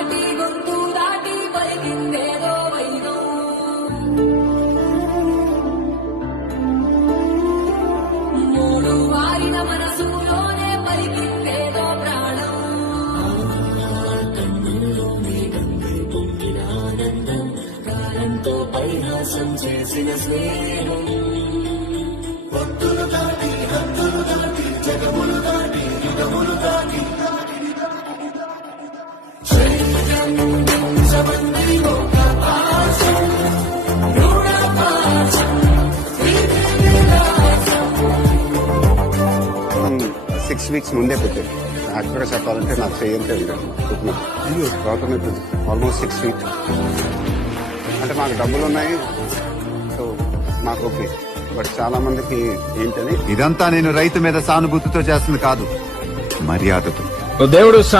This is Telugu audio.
దాటి గొంతు దాటి పలికిందేదో వైనం మూడు వారిన మనసులోనే పలికిందేదో ప్రాణం కన్నుల్లోనే గంగై పొంగిన ఆనందం కాలంతో పరిహాసం చేసిన స్నేహం భక్తులు దాటి హద్దులు దాటి జగములు దాటి యుగములు దాటి సిక్స్ వీక్స్ ముందే పెట్టాను. యాక్చువల్గా చెప్పాలంటే నాకు చేయంతే ఆల్మోస్ట్ 6 feet. అంటే మాకు డబ్బులు ఉన్నాయి, సో మాకు ఓకే. బట్ చాలా మందికి ఏంటని ఇదంతా నేను రైతు మీద సానుభూతితో చేస్తుంది కాదు, మర్యాదతో. దేవుడు